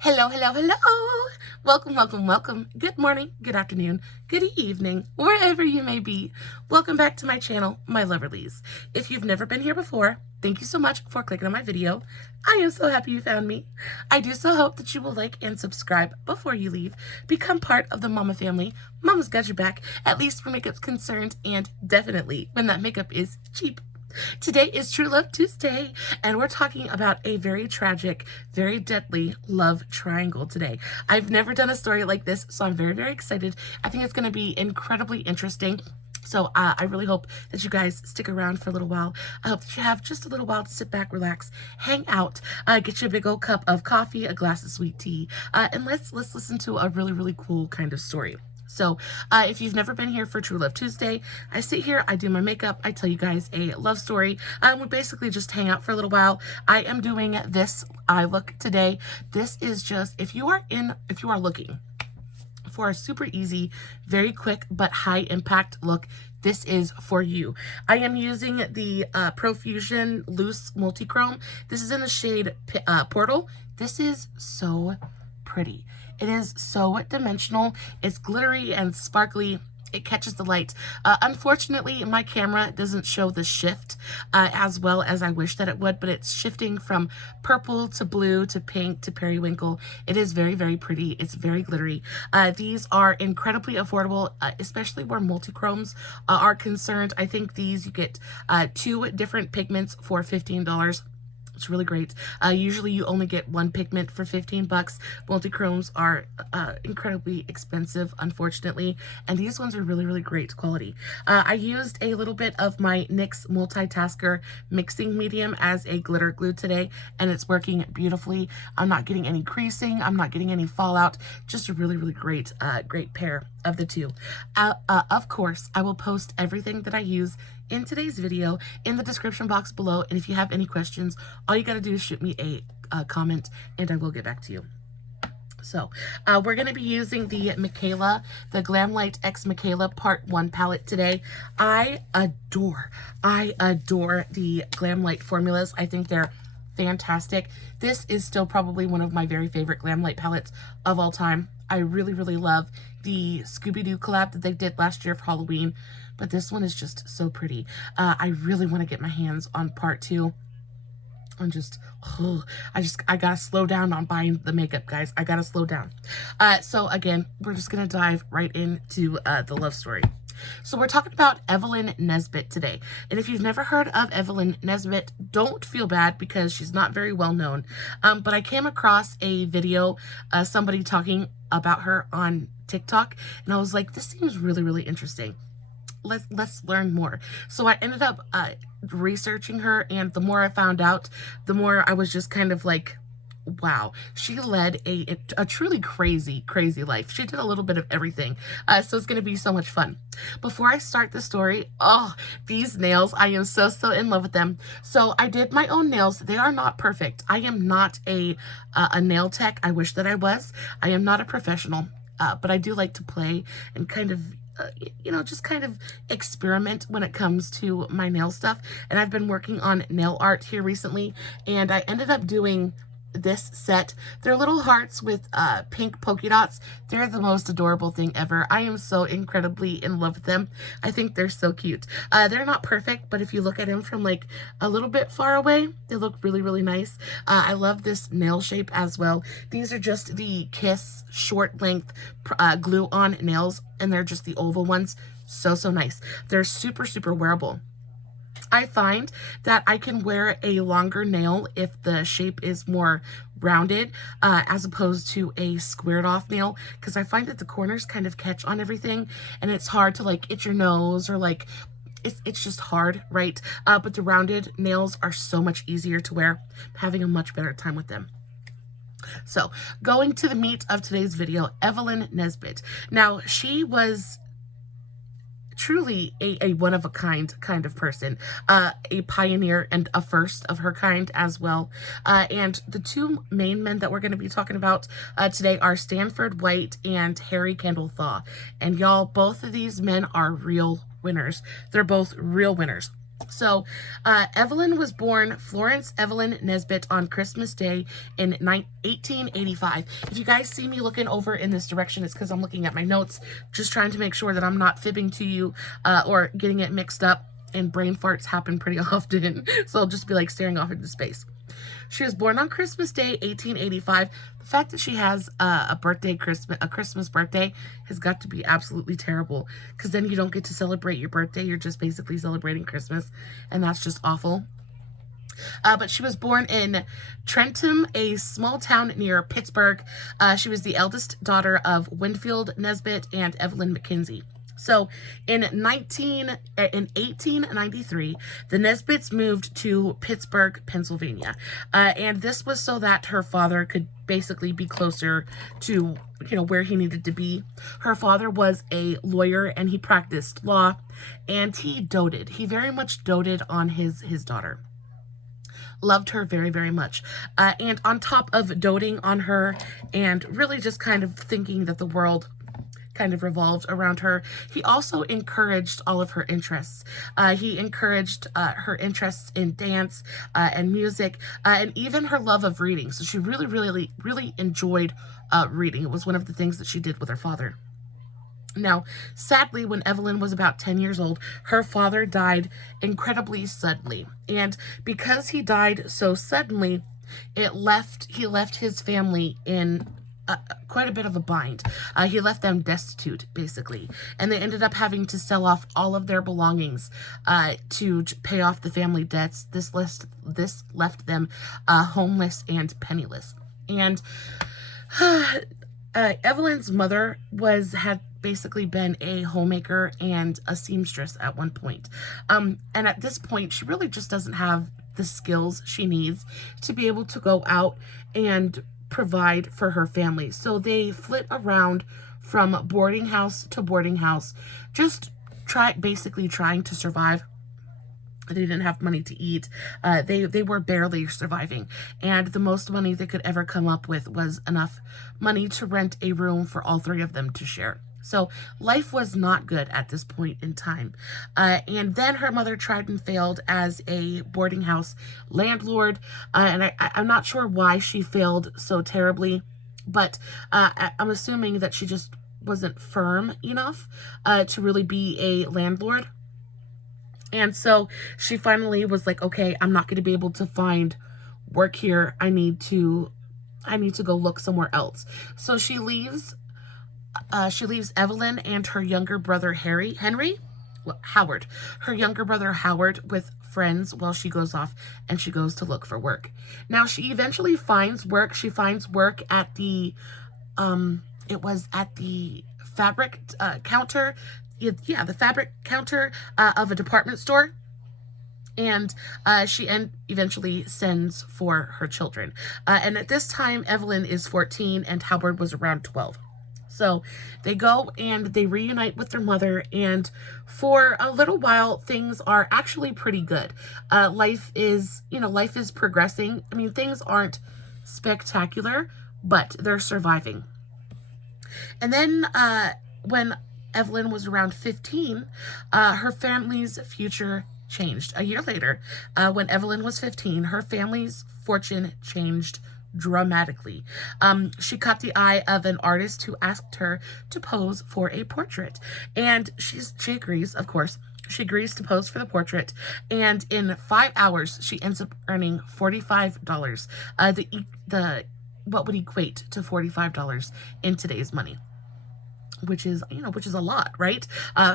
Hello, hello, hello. Welcome, welcome, welcome. Good morning, good afternoon, good evening, wherever you may be. Welcome back to my channel, my Loverlies. If you've never been here before, thank you so much for clicking on my video. I am so happy you found me. I do so hope that you will like and subscribe before you leave. Become part of the Mama family. Mama's got your back, at least where makeup's concerned, and definitely when that makeup is cheap. Today is True Love Tuesday, and we're talking about a very tragic, very deadly love triangle today. I've never done a story like this, so I'm very, very excited. I think it's going to be incredibly interesting. So I really hope that you guys stick around for a little while. I hope that you have just a little while to sit back, relax, hang out, get you a big old cup of coffee, a glass of sweet tea, and let's listen to a really, really cool kind of story. So if you've never been here for True Love Tuesday, I sit here, I do my makeup, I tell you guys a love story. We basically just hang out for a little while. I am doing this eye look today. This is just, if you are looking for a super easy, very quick, but high impact look, this is for you. I am using the Profusion Loose Multichrome. This is in the shade Portal. This is so pretty. It is so dimensional. It's glittery and sparkly. It catches the light. Unfortunately, my camera doesn't show the shift as well as I wish that it would, but it's shifting from purple to blue to pink to periwinkle. It is very, very pretty. It's very glittery. These are incredibly affordable, especially where multichromes are concerned. I think these, you get 2 different pigments for $15. It's really great. Usually you only get 1 pigment for 15 bucks. Multichromes are incredibly expensive, unfortunately, and these ones are really, really great quality. I used a little bit of my NYX Multitasker mixing medium as a glitter glue today, and it's working beautifully. I'm not getting any creasing. I'm not getting any fallout. Just a really, really great, great pair of the two. Of course, I will post everything that I use in today's video in the description box below, and if you have any questions, all you got to do is shoot me a comment and I will get back to you. So we're going to be using the Mikayla, the Glamlite X Mikayla Part 1 palette today. I adore the Glamlite formulas. I think they're fantastic. This is still probably one of my very favorite Glamlite palettes of all time. I really, really love the Scooby-Doo collab that they did last year for Halloween, but this one is just so pretty. I really want to get my hands on Part 2. I'm just, I gotta slow down on buying the makeup, guys. I gotta slow down. So again, we're just gonna dive right into the love story. So we're talking about Evelyn Nesbit today. And if you've never heard of Evelyn Nesbit, don't feel bad because she's not very well known. But I came across a video, somebody talking about her on TikTok, and I was like, this seems really, really interesting. Let's learn more. So I ended up researching her, and the more I found out, the more I was just kind of like, wow, she led a truly crazy life. She did a little bit of everything. So it's going to be so much fun. Before I start the story, oh, these nails, I am so in love with them. So I did my own nails. They are not perfect. I am not a nail tech. I wish that I was. I am not a professional, but I do like to play and kind of you know, just kind of experiment when it comes to my nail stuff. And I've been working on nail art here recently, and I ended up doing this set. They're little hearts with pink polka dots. They're the most adorable thing ever. I am so incredibly in love with them. I think they're so cute. They're not perfect, but if you look at them from like a little bit far away, they look really, really nice. I love this nail shape as well. These are just the Kiss short length glue-on nails, and they're just the oval ones. So nice. They're super wearable. I find that I can wear a longer nail if the shape is more rounded as opposed to a squared off nail, because I find that the corners kind of catch on everything and it's hard to like itch your nose, or like it's just hard, right? But the rounded nails are so much easier to wear. I'm having a much better time with them. So going to the meat of today's video, Evelyn Nesbit. Now, she was truly a one-of-a-kind kind of person, a pioneer and a first of her kind as well. And the 2 main men that we're going to be talking about today are Stanford White and Harry Kendall Thaw. And y'all, both of these men are real winners. They're both real winners. So, Evelyn was born Florence Evelyn Nesbit on Christmas Day in 1885. If you guys see me looking over in this direction, it's because I'm looking at my notes, just trying to make sure that I'm not fibbing to you or getting it mixed up. And brain farts happen pretty often, so I'll just be like staring off into space. She was born on Christmas Day, 1885. The fact that she has a Christmas birthday has got to be absolutely terrible, because then you don't get to celebrate your birthday. You're just basically celebrating Christmas, and that's just awful. But she was born in Trentham, a small town near Pittsburgh. She was the eldest daughter of Winfield Nesbit and Evelyn McKenzie. So in 1893, the Nesbits moved to Pittsburgh, Pennsylvania. And this was so that her father could basically be closer to, where he needed to be. Her father was a lawyer and he practiced law, and he doted. He very much doted on his daughter. Loved her very, very much. And on top of doting on her and really just kind of thinking that the world kind of revolved around her, he also encouraged all of her interests. He encouraged her interests in dance and music, and even her love of reading. So she really, really, really enjoyed reading. It was one of the things that she did with her father. Now, sadly, when Evelyn was about 10 years old, her father died incredibly suddenly. And because he died so suddenly, he left his family in quite a bit of a bind. He left them destitute, basically, and they ended up having to sell off all of their belongings to pay off the family debts. This left them homeless and penniless. And Evelyn's mother had basically been a homemaker and a seamstress at one point. And at this point, she really just doesn't have the skills she needs to be able to go out and provide for her family. So they flit around from boarding house to boarding house, just basically trying to survive. They didn't have money to eat. They were barely surviving. And the most money they could ever come up with was enough money to rent a room for all three of them to share. So life was not good at this point in time. And then her mother tried and failed as a boarding house landlord. And I'm not sure why she failed so terribly, but I'm assuming that she just wasn't firm enough to really be a landlord. And so she finally was like, okay, I'm not going to be able to find work here. I need to go look somewhere else. So she leaves Evelyn and her younger brother Howard, her younger brother Howard, with friends while she goes off and she goes to look for work. Now she eventually finds work. She finds work at the fabric counter. Yeah, the fabric counter of a department store. And she eventually sends for her children. And at this time, Evelyn is 14 and Howard was around 12. So they go and they reunite with their mother, and for a little while, things are actually pretty good. Life is progressing. I mean, things aren't spectacular, but they're surviving. And then when Evelyn was around 15, her family's future changed. A year later, when Evelyn was 15, her family's fortune changed dramatically. She caught the eye of an artist who asked her to pose for a portrait, and she agrees, of course. She agrees to pose for the portrait, and in 5 hours, she ends up earning $45. What would equate to $45 in today's money, which is a lot, right?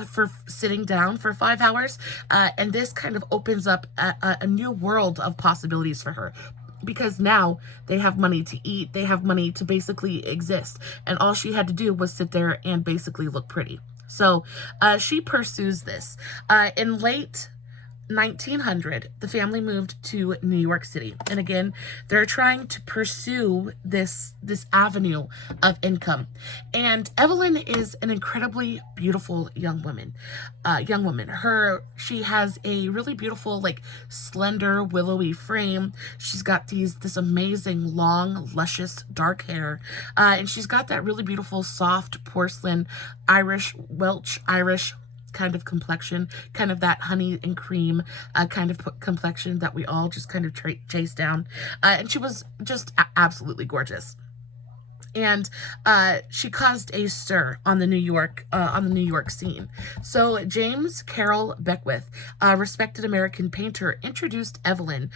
For sitting down for 5 hours, and this kind of opens up a new world of possibilities for her. Because now they have money to eat, they have money to basically exist, and all she had to do was sit there and basically look pretty. So she pursues this. In late 1900, the family moved to New York City, and again, they're trying to pursue this avenue of income. And Evelyn is an incredibly beautiful young woman. She has a really beautiful, like, slender, willowy frame. She's got this amazing, long, luscious, dark hair, and she's got that really beautiful, soft porcelain Welsh Irish kind of complexion, kind of that honey and cream kind of complexion that we all just kind of chase down. And she was just absolutely gorgeous. And she caused a stir on the New York scene. So James Carroll Beckwith, a respected American painter, introduced Evelyn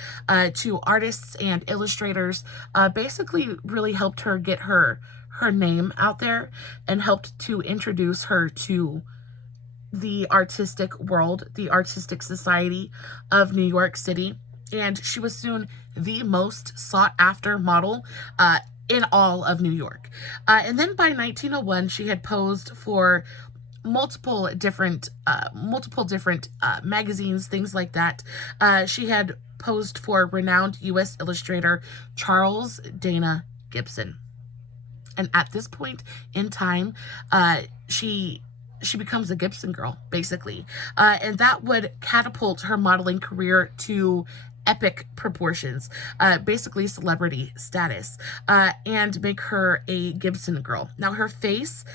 to artists and illustrators. Basically, really helped her get her name out there and helped to introduce her to the artistic world, the artistic society of New York City. And she was soon the most sought after model in all of New York. And then by 1901, she had posed for multiple different magazines, things like that. She had posed for renowned U.S. illustrator Charles Dana Gibson. And at this point in time, she becomes a Gibson girl, basically. And that would catapult her modeling career to epic proportions, basically celebrity status, and make her a Gibson girl. Now, her face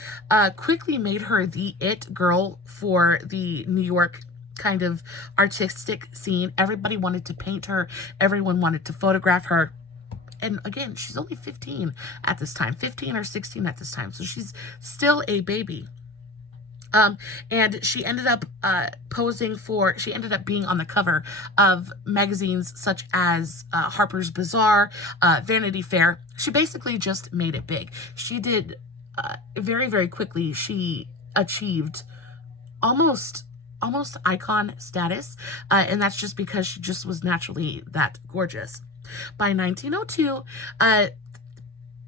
quickly made her the it girl for the New York kind of artistic scene. Everybody wanted to paint her. Everyone wanted to photograph her. And again, she's only 15 at this time, 15 or 16 at this time. So she's still a baby. And she ended up she ended up being on the cover of magazines such as Harper's Bazaar, Vanity Fair. She basically just made it big. She did very, very quickly. She achieved almost icon status, and that's just because she just was naturally that gorgeous. By 1902,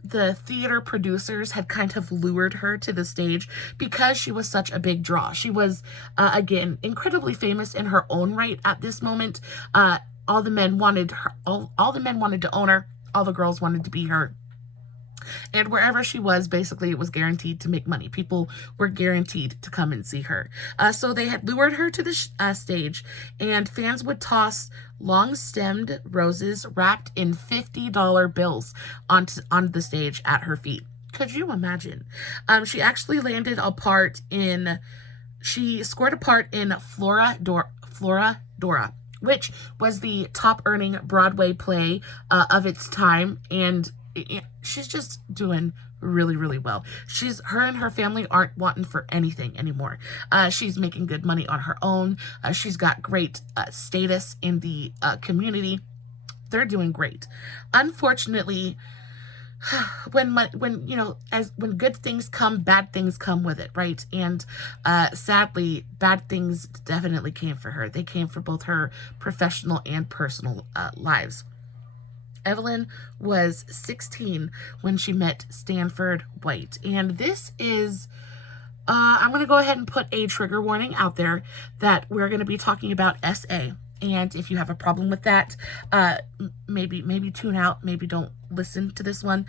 the theater producers had kind of lured her to the stage because she was such a big draw. She was, again, incredibly famous in her own right at this moment. All the men wanted her, all the men wanted to own her. All the girls wanted to be her. And wherever she was, basically, it was guaranteed to make money. People were guaranteed to come and see her. So they had lured her to the stage, and fans would toss long-stemmed roses wrapped in $50 bills onto the stage at her feet. Could you imagine? She actually landed a part in... She scored a part in Flora Dora, which was the top-earning Broadway play of its time, and she's just doing really, really well. Her and her family aren't wanting for anything anymore. She's making good money on her own. She's got great status in the community. They're doing great. Unfortunately, when good things come, bad things come with it, right? And sadly, bad things definitely came for her. They came for both her professional and personal lives. Evelyn was 16 when she met Stanford White. And this is, I'm going to go ahead and put a trigger warning out there that we're going to be talking about SA. And if you have a problem with that, maybe tune out, maybe don't listen to this one.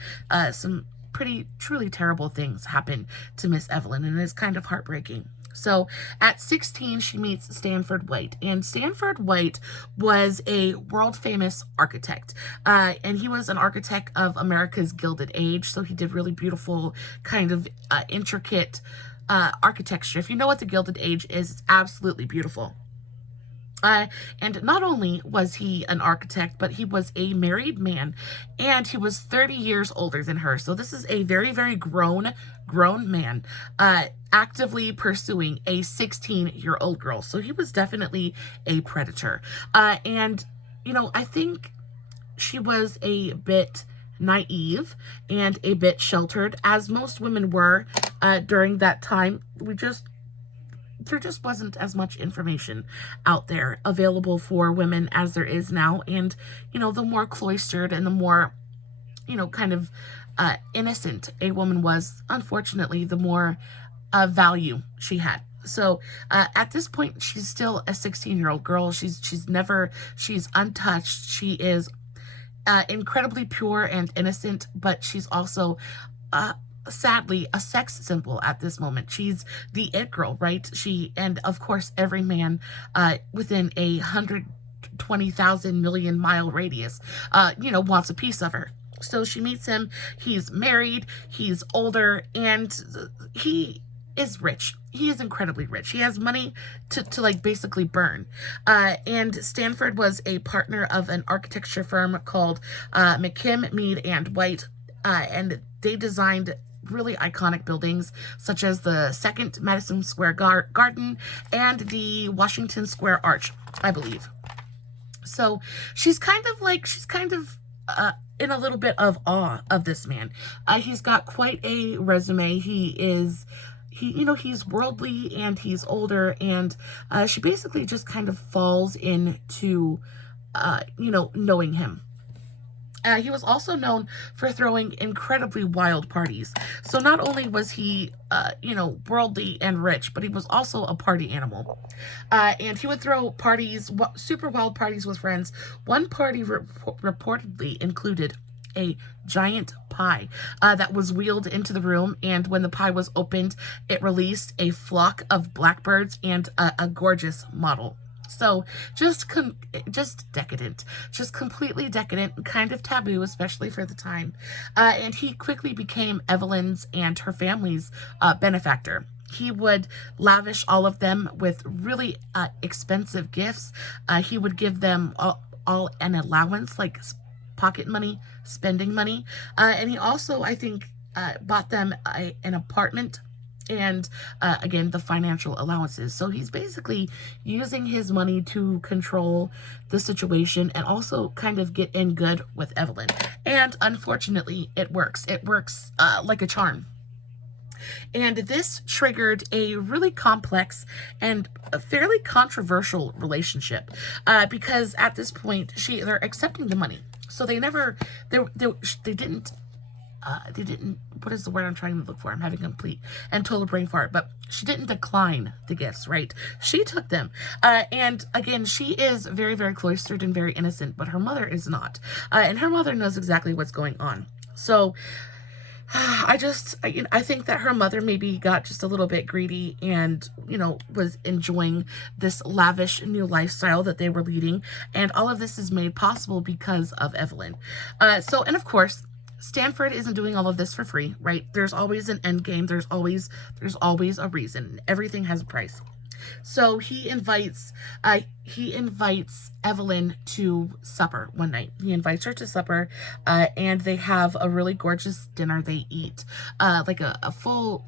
Some truly terrible things happen to Miss Evelyn, and it's kind of heartbreaking. So at 16, she meets Stanford White, and Stanford White was a world-famous architect, and he was an architect of America's Gilded Age, so he did really beautiful, kind of intricate architecture. If you know what the Gilded Age is, it's absolutely beautiful. And not only was he an architect, but he was a married man, and he was 30 years older than her. So this is a very, very grown man, actively pursuing a 16-year-old girl. So he was definitely a predator. And, I think she was a bit naive and a bit sheltered, as most women were during that time. There just wasn't as much information out there available for women as there is now. And, the more cloistered and the more, kind of innocent a woman was, unfortunately, the more value she had. So at this point, she's still a 16-year-old girl. She's untouched. She is incredibly pure and innocent, but she's also sadly a sex symbol at this moment. She's the it girl, right? And of course every man within a 120,000 million mile radius wants a piece of her. So she meets him. He's married, he's older, and he is rich. He is incredibly rich. He has money to like basically burn. And Stanford was a partner of an architecture firm called McKim, Mead and White. And they designed really iconic buildings such as the second Madison Square Garden and the Washington Square Arch, I believe. So she's kind of in a little bit of awe of this man. He's got quite a resume. He's worldly and he's older, and she basically just kind of falls into, knowing him. He was also known for throwing incredibly wild parties. So not only was he, worldly and rich, but he was also a party animal. And he would throw parties, super wild parties with friends. One party reportedly included a giant pie that was wheeled into the room, and when the pie was opened, it released a flock of blackbirds and a gorgeous model. So just decadent, just completely decadent, kind of taboo, especially for the time. And he quickly became Evelyn's and her family's benefactor. He would lavish all of them with really expensive gifts. He would give them all an allowance, like pocket money, spending money. And he also, I think, bought them an apartment and again, the financial allowances. So he's basically using his money to control the situation and also kind of get in good with Evelyn. And unfortunately, it works. It works like a charm. And this triggered a really complex and a fairly controversial relationship because at this point, they're accepting the money. So they didn't, what is the word I'm trying to look for? I'm having a complete and total brain fart, but she didn't decline the gifts, right? She took them. And again, she is very, very cloistered and very innocent, but her mother is not. And her mother knows exactly what's going on. So I think that her mother maybe got just a little bit greedy and, was enjoying this lavish new lifestyle that they were leading. And all of this is made possible because of Evelyn. And of course, Stanford isn't doing all of this for free, right? There's always an end game. There's always a reason. Everything has a price. So he invites Evelyn to supper one night. He invites her to supper, and they have a really gorgeous dinner. They eat like a full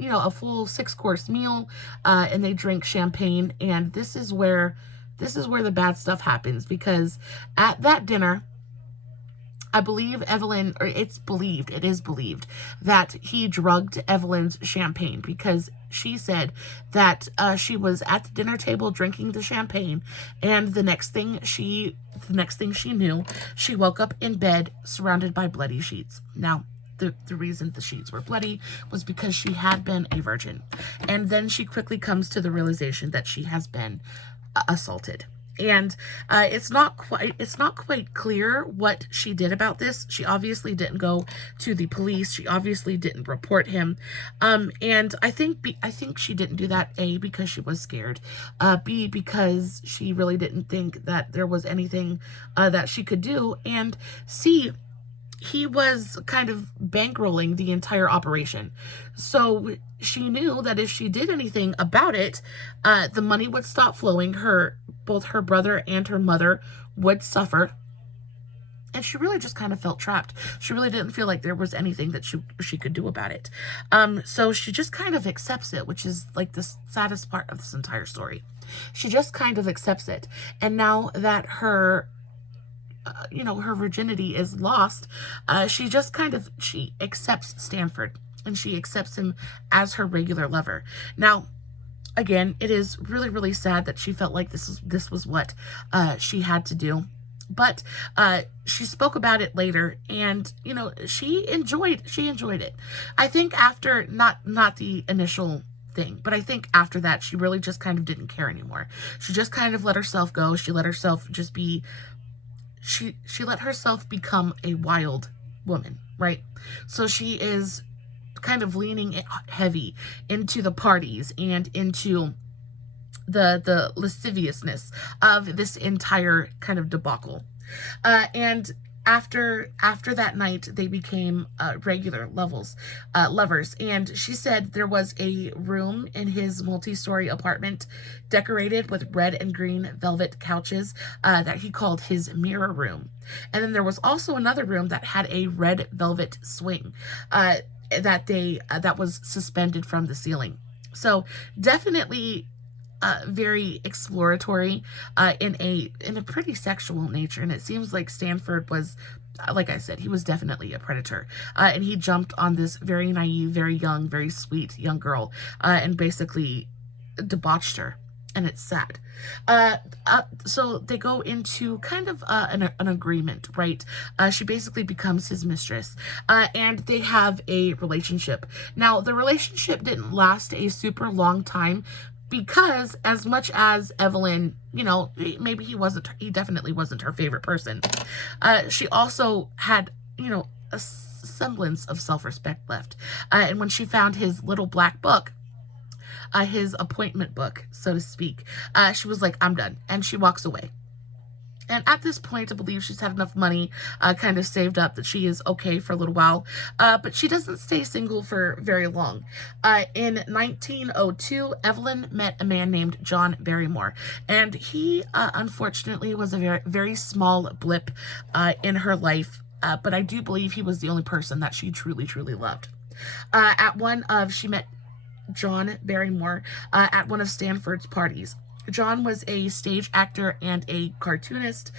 6-course meal, and they drink champagne. And this is where the bad stuff happens, because at that dinner, I believe it is believed that he drugged Evelyn's champagne, because she said that she was at the dinner table drinking the champagne, and the next thing she knew, she woke up in bed surrounded by bloody sheets. Now, the reason the sheets were bloody was because she had been a virgin. And then she quickly comes to the realization that she has been assaulted. And it's not quite clear what she did about this. She obviously didn't go to the police. She obviously didn't report him. And I think she didn't do that, A, because she was scared, B, because she really didn't think that there was anything that she could do, and C, he was kind of bankrolling the entire operation. So she knew that if she did anything about it, the money would stop flowing. Both her brother and her mother would suffer. And she really just kind of felt trapped. She really didn't feel like there was anything that she could do about it. So she just kind of accepts it, which is like the saddest part of this entire story. She just kind of accepts it. And now that her virginity is lost, she accepts Stanford, and she accepts him as her regular lover. Now, again, it is really, really sad that she felt like this was what she had to do. But she spoke about it later, and she enjoyed it. I think after not the initial thing, but I think after that, she really just kind of didn't care anymore. She just kind of let herself go. She let herself just be. She let herself become a wild woman, right? So she is kind of leaning heavy into the parties and into the lasciviousness of this entire kind of debacle. And after that night, they became regular lovers. And she said there was a room in his multi-story apartment decorated with red and green velvet couches that he called his mirror room. And then there was also another room that had a red velvet swing that was suspended from the ceiling. So definitely very exploratory in a pretty sexual nature. And it seems like Stanford was, like I said, he was definitely a predator. And he jumped on this very naive, very young, very sweet young girl and basically debauched her. And it's sad. So they go into kind of an agreement, right? She basically becomes his mistress, and they have a relationship. Now, the relationship didn't last a super long time because as much as Evelyn, you know, maybe he definitely wasn't her favorite person. She also had, you know, a semblance of self-respect left. And when she found his little black book, his appointment book, so to speak, she was like, I'm done. And she walks away. And at this point, I believe she's had enough money kind of saved up that she is okay for a little while. But she doesn't stay single for very long. In 1902, Evelyn met a man named John Barrymore. And he, unfortunately, was a very, very small blip in her life. But I do believe he was the only person that she truly, truly loved. She met John Barrymore at one of Stanford's parties. John was a stage actor and a cartoonist,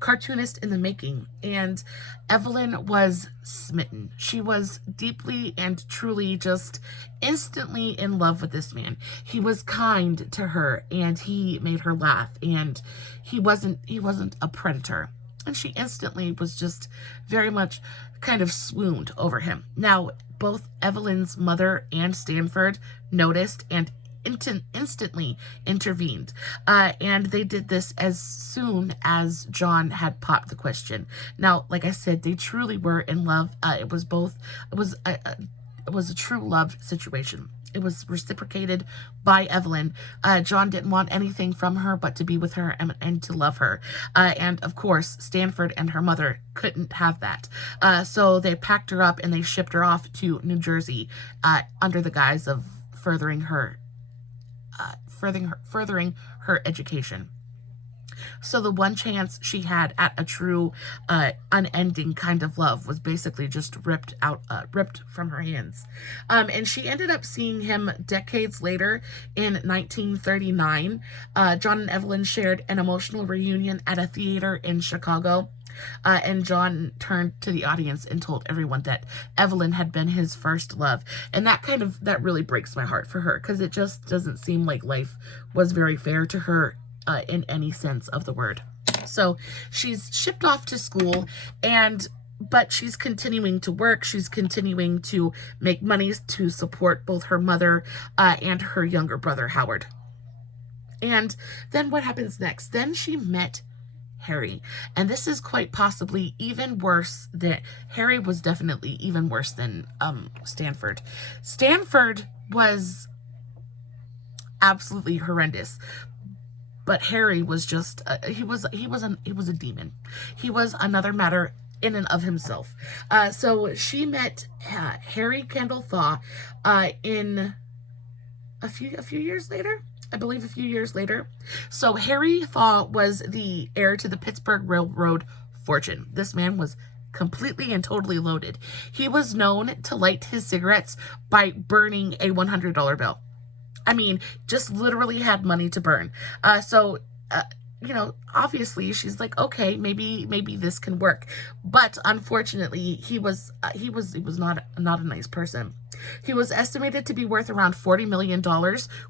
cartoonist in the making, and Evelyn was smitten. She was deeply and truly just instantly in love with this man. He was kind to her, and he made her laugh, and he wasn't a predator. And she instantly was just very much kind of swooned over him. Now, both Evelyn's mother and Stanford noticed and instantly intervened. And they did this as soon as John had popped the question. Now, like I said, they truly were in love. It was a true love situation. It was reciprocated by Evelyn. John didn't want anything from her but to be with her and to love her. And of course, Stanford and her mother couldn't have that. So they packed her up and they shipped her off to New Jersey under the guise of furthering her education. So the one chance she had at a true, unending kind of love was basically just ripped from her hands. And she ended up seeing him decades later in 1939. John and Evelyn shared an emotional reunion at a theater in Chicago. And John turned to the audience and told everyone that Evelyn had been his first love. And that really breaks my heart for her, because it just doesn't seem like life was very fair to her in any sense of the word. So she's shipped off to school, but she's continuing to work. She's continuing to make money to support both her mother and her younger brother, Howard. And then what happens next? Then she met Harry. And this is quite possibly even worse. Harry was definitely even worse than Stanford. Stanford was absolutely horrendous. But Harry was just, he was a demon. He was another matter in and of himself. So she met Harry Kendall Thaw in a few years later. I believe a few years later. So Harry Thaw was the heir to the Pittsburgh Railroad fortune. This man was completely and totally loaded. He was known to light his cigarettes by burning a $100 bill. I mean, just literally had money to burn. You know, obviously she's like, okay, maybe this can work. But unfortunately, he was not a nice person. He was estimated to be worth around $40 million,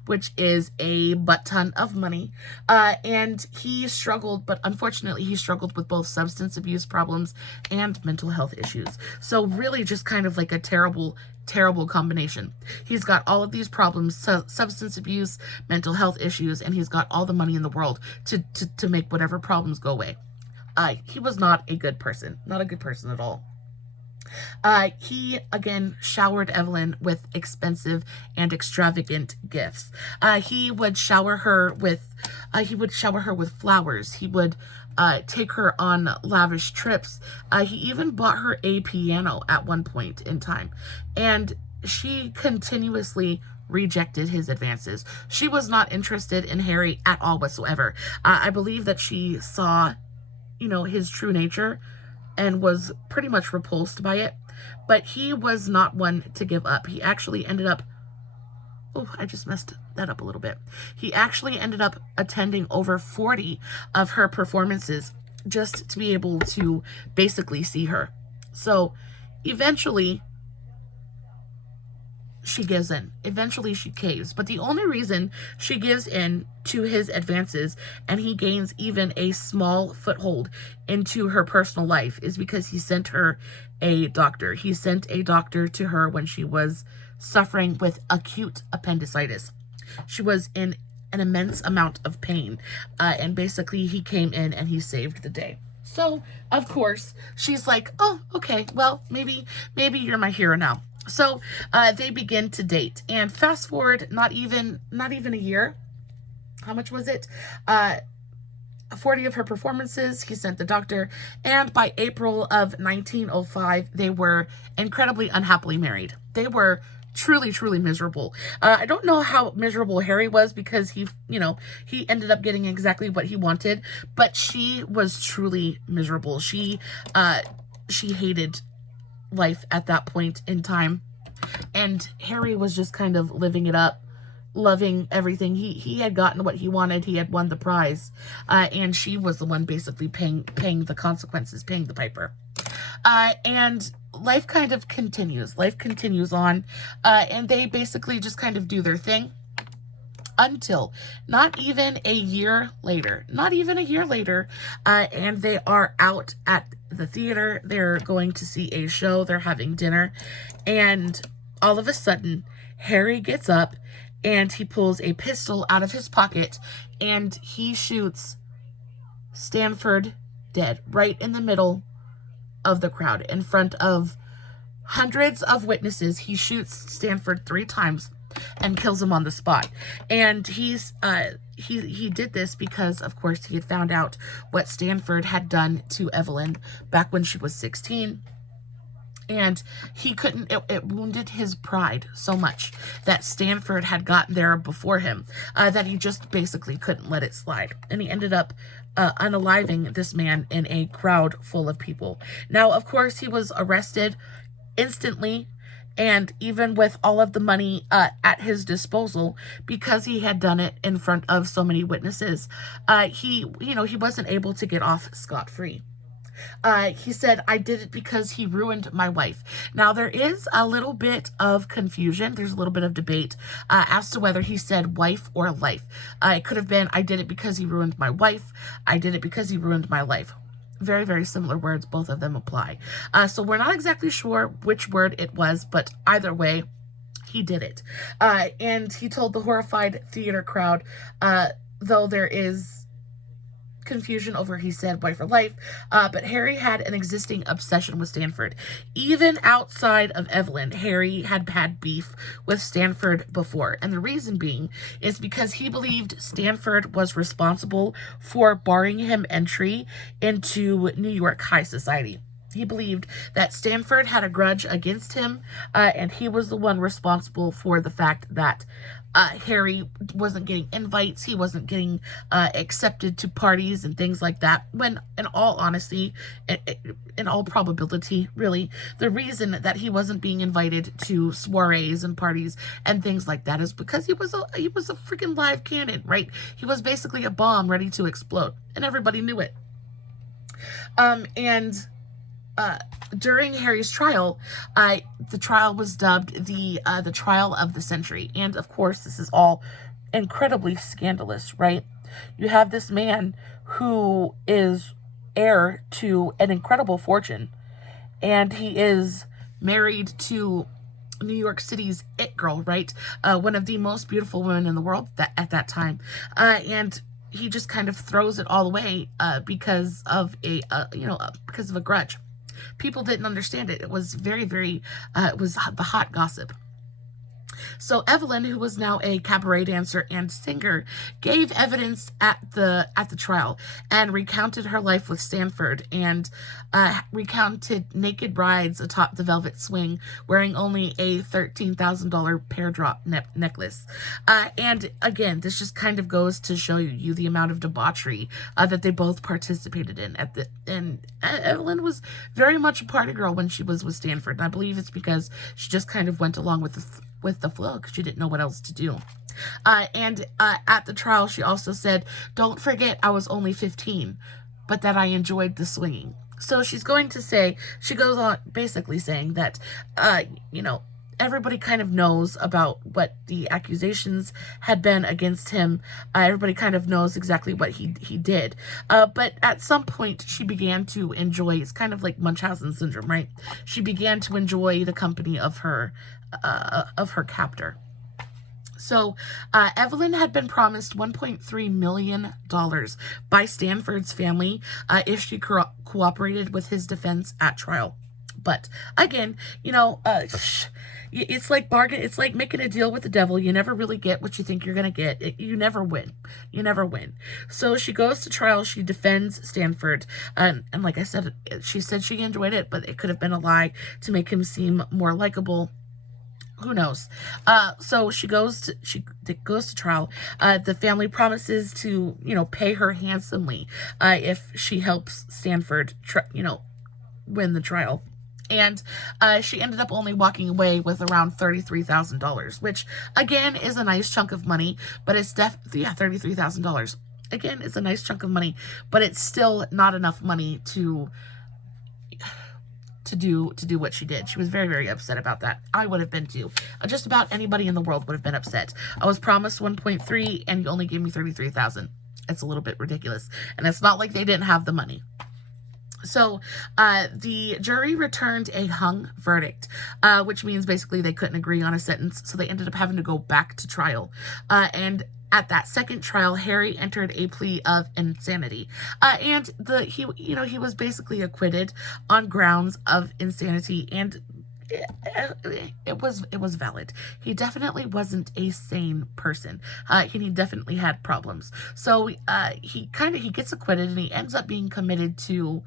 which is a butt ton of money. And he struggled, but unfortunately he struggled with both substance abuse problems and mental health issues. So really just kind of like a terrible combination. He's got all of these problems, substance abuse, mental health issues, and he's got all the money in the world to make whatever problems go away. He was not a good person. Not a good person at all. He, again, showered Evelyn with expensive and extravagant gifts. He would shower her with flowers. He would take her on lavish trips. He even bought her a piano at one point in time, and she continuously rejected his advances. She was not interested in Harry at all whatsoever. I believe that she saw, his true nature and was pretty much repulsed by it, but he was not one to give up. He actually ended up, oh, I just messed that up a little bit. He actually ended up attending over 40 of her performances just to be able to basically see her. So eventually she gives in. Eventually she caves. But the only reason she gives in to his advances and he gains even a small foothold into her personal life is because he sent her a doctor. He sent a doctor to her when she was suffering with acute appendicitis. She was in an immense amount of pain. And basically he came in and he saved the day. So, of course, she's like, oh, okay, well, maybe you're my hero now. So they begin to date, and fast forward not even a year. How much was it? 40 of her performances, he sent the doctor, and by April of 1905, they were incredibly unhappily married. They were truly, truly miserable. I don't know how miserable Harry was because he ended up getting exactly what he wanted, but she was truly miserable. She hated life at that point in time, and Harry was just kind of living it up, loving everything. He had gotten what he wanted. He had won the prize, and she was the one basically paying the consequences, paying the piper. And life kind of continues. Life continues on, and they basically just kind of do their thing until not even a year later, and they are out at the theater. They're going to see a show. They're having dinner, and all of a sudden, Harry gets up and he pulls a pistol out of his pocket and he shoots Stanford dead right in the middle of the crowd in front of hundreds of witnesses. He shoots Stanford 3 times and kills him on the spot. And he did this because, of course, he had found out what Stanford had done to Evelyn back when she was 16. And he couldn't, it wounded his pride so much that Stanford had gotten there before him, that he just basically couldn't let it slide. And he ended up unaliving this man in a crowd full of people. Now, of course, he was arrested instantly, and even with all of the money at his disposal, because he had done it in front of so many witnesses, he wasn't able to get off scot-free. He said, I did it because he ruined my wife. Now, there is a little bit of confusion. There's a little bit of debate as to whether he said wife or life. It could have been, I did it because he ruined my wife. I did it because he ruined my life. Very, very similar words. Both of them apply. So we're not exactly sure which word it was, but either way, he did it. And he told the horrified theater crowd, though there is confusion over he said wife or life, but Harry had an existing obsession with Stanford. Even outside of Evelyn, Harry had had beef with Stanford before, and the reason being is because he believed Stanford was responsible for barring him entry into New York high society. He believed that Stanford had a grudge against him, and he was the one responsible for the fact that Harry wasn't getting invites, he wasn't getting accepted to parties and things like that, when in all honesty, in all probability, really, the reason that he wasn't being invited to soirees and parties and things like that is because he was a freaking live cannon, right? He was basically a bomb ready to explode, and everybody knew it. During Harry's trial, the trial was dubbed the trial of the century. And of course, this is all incredibly scandalous, right? You have this man who is heir to an incredible fortune, and he is married to New York City's it girl, right? One of the most beautiful women in the world at that time. And he just kind of throws it all away because of a grudge. People didn't understand it. It was very, very, it was the hot gossip. So Evelyn, who was now a cabaret dancer and singer, gave evidence at the trial and recounted her life with Stanford, and recounted naked brides atop the velvet swing wearing only a $13,000 pear drop necklace. And again, this just kind of goes to show you the amount of debauchery that they both participated in. And Evelyn was very much a party girl when she was with Stanford, and I believe it's because she just kind of went along with the flow because she didn't know what else to do. And at the trial, she also said, "Don't forget I was only 15, but that I enjoyed the swinging." So she's going to say, she goes on basically saying that, you know, everybody kind of knows about what the accusations had been against him. Everybody kind of knows exactly what he did. But at some point, she began to enjoy, it's kind of like Munchausen syndrome, right? She began to enjoy the company of her captor. So Evelyn had been promised $1.3 million by Stanford's family if she cooperated with his defense at trial. But again, you know, it's like bargain. It's like making a deal with the devil. You never really get what you think you're going to get. You never win. You never win. So she goes to trial. She defends Stanford. And like I said, she said she enjoyed it, but it could have been a lie to make him seem more likable. Who knows? So she goes to trial. The family promises to, you know, pay her handsomely if she helps Stanford, you know, win the trial. And she ended up only walking away with around $33,000, which again is a nice chunk of money, but it's definitely, yeah, $33,000. Again, it's a nice chunk of money, but it's still not enough money to do what she did. She was very, very upset about that. I would have been too. Just about anybody in the world would have been upset. I was promised 1.3 and you only gave me 33,000. It's a little bit ridiculous. And it's not like they didn't have the money. So the jury returned a hung verdict, which means basically they couldn't agree on a sentence. So they ended up having to go back to trial. And at that second trial, Harry entered a plea of insanity, and he was basically acquitted on grounds of insanity, and it was valid. He definitely wasn't a sane person. He definitely had problems. So he gets acquitted, and he ends up being committed to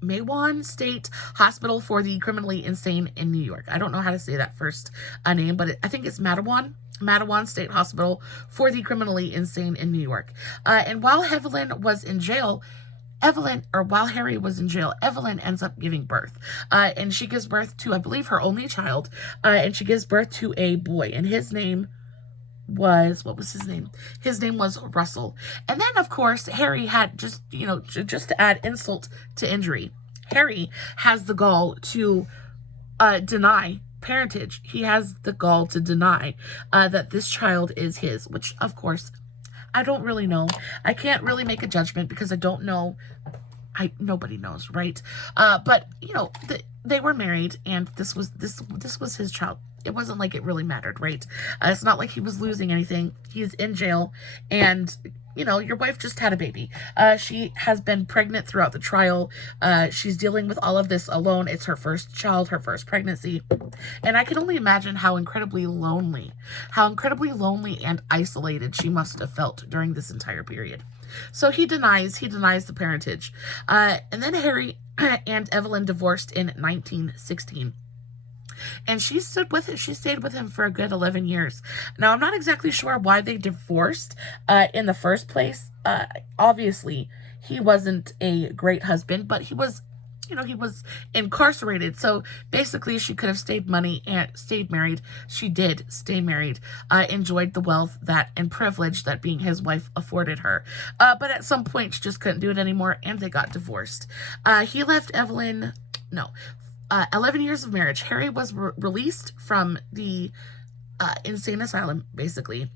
Mahwah State Hospital for the Criminally Insane in New York. I don't know how to say that first name, but I think it's Mahwah State Hospital for the Criminally Insane in New York. And while Evelyn was in jail, while Harry was in jail, Evelyn ends up giving birth. And she gives birth to, I believe, her only child. And she gives birth to a boy, and his name was, what was his name? His name was Russell. And then, of course, Harry had just to add insult to injury, Harry has the gall to deny parentage. He has the gall to deny that this child is his, which, of course, I don't really know. I can't really make a judgment because I don't know. Nobody knows, right? But, you know, they were married, and this was his child. It wasn't like it really mattered, right? It's not like he was losing anything. He's in jail, and, you know, your wife just had a baby. She has been pregnant throughout the trial. She's dealing with all of this alone. It's her first child, her first pregnancy. And I can only imagine how incredibly lonely and isolated she must have felt during this entire period. So he denies the parentage. And then Harry and Evelyn divorced in 1916. And she stayed with him for a good 11 years. Now, I'm not exactly sure why they divorced in the first place. Obviously, he wasn't a great husband, but he was, you know, he was incarcerated. So basically, she could have stayed married. She did stay married, enjoyed the wealth and privilege that being his wife afforded her. But at some point, she just couldn't do it anymore, and they got divorced. He left Evelyn, 11 years of marriage. Harry was released from the insane asylum, basically,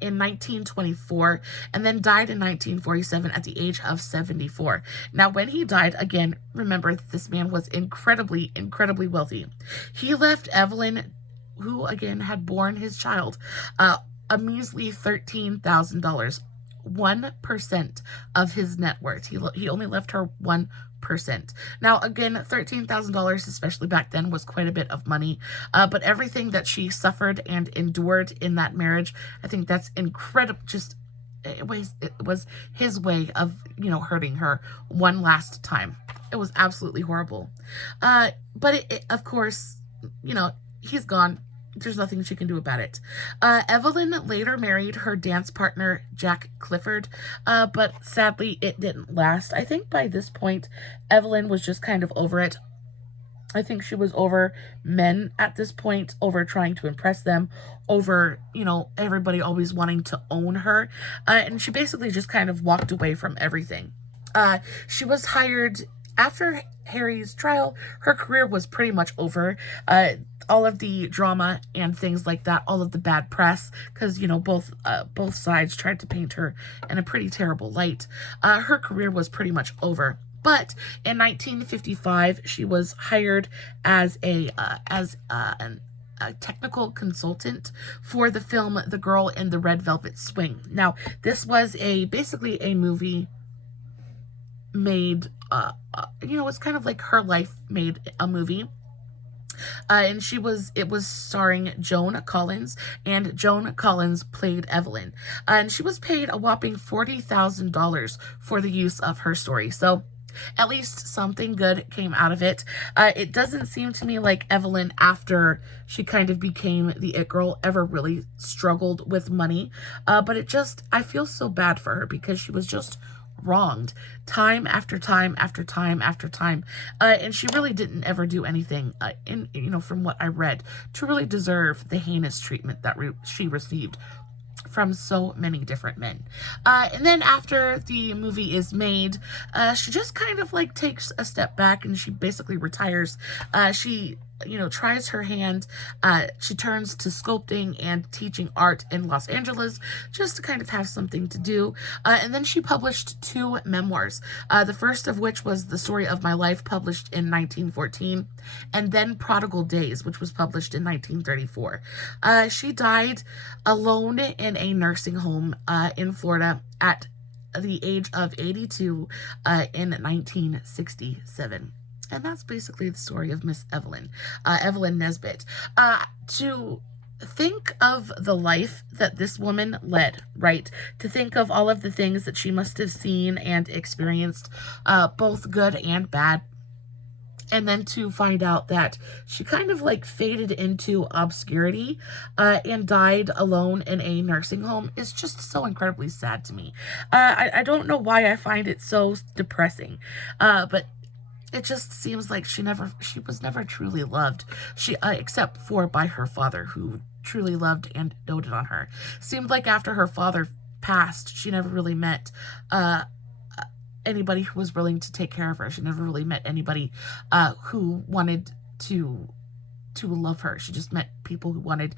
in 1924, and then died in 1947 at the age of 74. Now, when he died, again, remember, this man was incredibly, incredibly wealthy. He left Evelyn, who, again, had borne his child, a measly $13,000. 1% of his net worth. He only left her 1%. Now, again, $13,000, especially back then, was quite a bit of money. But everything that she suffered and endured in that marriage, I think that's incredible. Just, it was his way of, you know, hurting her one last time. It was absolutely horrible. But of course, you know, he's gone. There's nothing she can do about it. Evelyn later married her dance partner, Jack Clifford, but sadly it didn't last. I think by this point, Evelyn was just kind of over it. I think she was over men at this point, over trying to impress them, over, you know, everybody always wanting to own her. And she basically just kind of walked away from everything. She was hired after Harry's trial. Her career was pretty much over. All of the drama and things like that, all of the bad press, because, you know, both sides tried to paint her in a pretty terrible light. Her career was pretty much over. But in 1955, she was hired as a technical consultant for the film The Girl in the Red Velvet Swing. Now, this was basically a movie made, you know, it's kind of like her life made a movie. And it was starring Joan Collins, and Joan Collins played Evelyn. And she was paid a whopping $40,000 for the use of her story. So at least something good came out of it. It doesn't seem to me like Evelyn, after she kind of became the it girl, ever really struggled with money. But I feel so bad for her, because she was just wronged time after time after time after time, and she really didn't ever do anything, you know, from what I read, to really deserve the heinous treatment that she received from so many different men. And then after the movie is made, she just kind of like takes a step back, and she basically retires. She, you know, tries her hand. She turns to sculpting and teaching art in Los Angeles, just to kind of have something to do. And then she published 2 memoirs, the first of which was The Story of My Life, published in 1914, and then Prodigal Days, which was published in 1934. She died alone in a nursing home in Florida at the age of 82 in 1967. And that's basically the story of Miss Evelyn, Evelyn Nesbit. To think of the life that this woman led, right? To think of all of the things that she must have seen and experienced, both good and bad. And then to find out that she kind of like faded into obscurity and died alone in a nursing home is just so incredibly sad to me. I don't know why I find it so depressing, but it just seems like she was never truly loved. Except for by her father, who truly loved and doted on her. Seemed like after her father passed, she never really met anybody who was willing to take care of her. She never really met anybody who wanted to love her. She just met people who wanted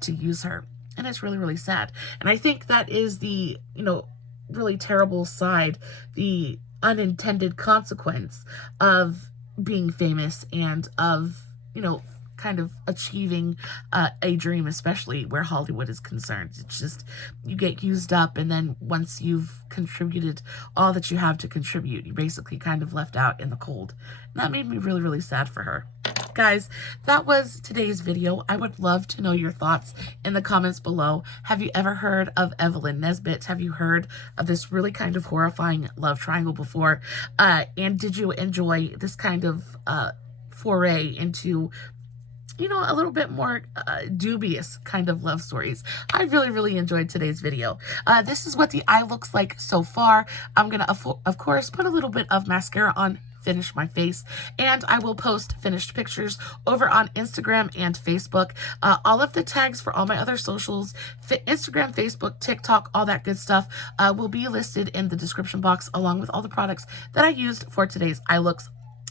to use her. And it's really, really sad. And I think that is the, you know, really terrible side, the unintended consequence of being famous and of, you know, kind of achieving a dream, especially where Hollywood is concerned. It's just, you get used up, and then once you've contributed all that you have to contribute, you're basically kind of left out in the cold. And that made me really, really sad for her. Guys, that was today's video. I would love to know your thoughts in the comments below. Have you ever heard of Evelyn Nesbit? Have you heard of this really kind of horrifying love triangle before? And did you enjoy this kind of foray into, you know, a little bit more dubious kind of love stories? I really, really enjoyed today's video. This is what the eye looks like so far. I'm going to, of course, put a little bit of mascara on, finish my face, and I will post finished pictures over on Instagram and Facebook. All of the tags for all my other socials, Instagram, Facebook, TikTok, all that good stuff, will be listed in the description box, along with all the products that I used for today's eye looks.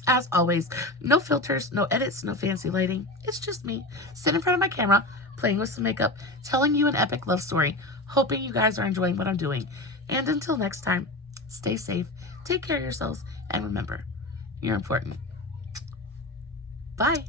As always, no filters, no edits, no fancy lighting. It's just me sitting in front of my camera, playing with some makeup, telling you an epic love story, hoping you guys are enjoying what I'm doing. And until next time, stay safe, take care of yourselves, and remember, you're important. Bye.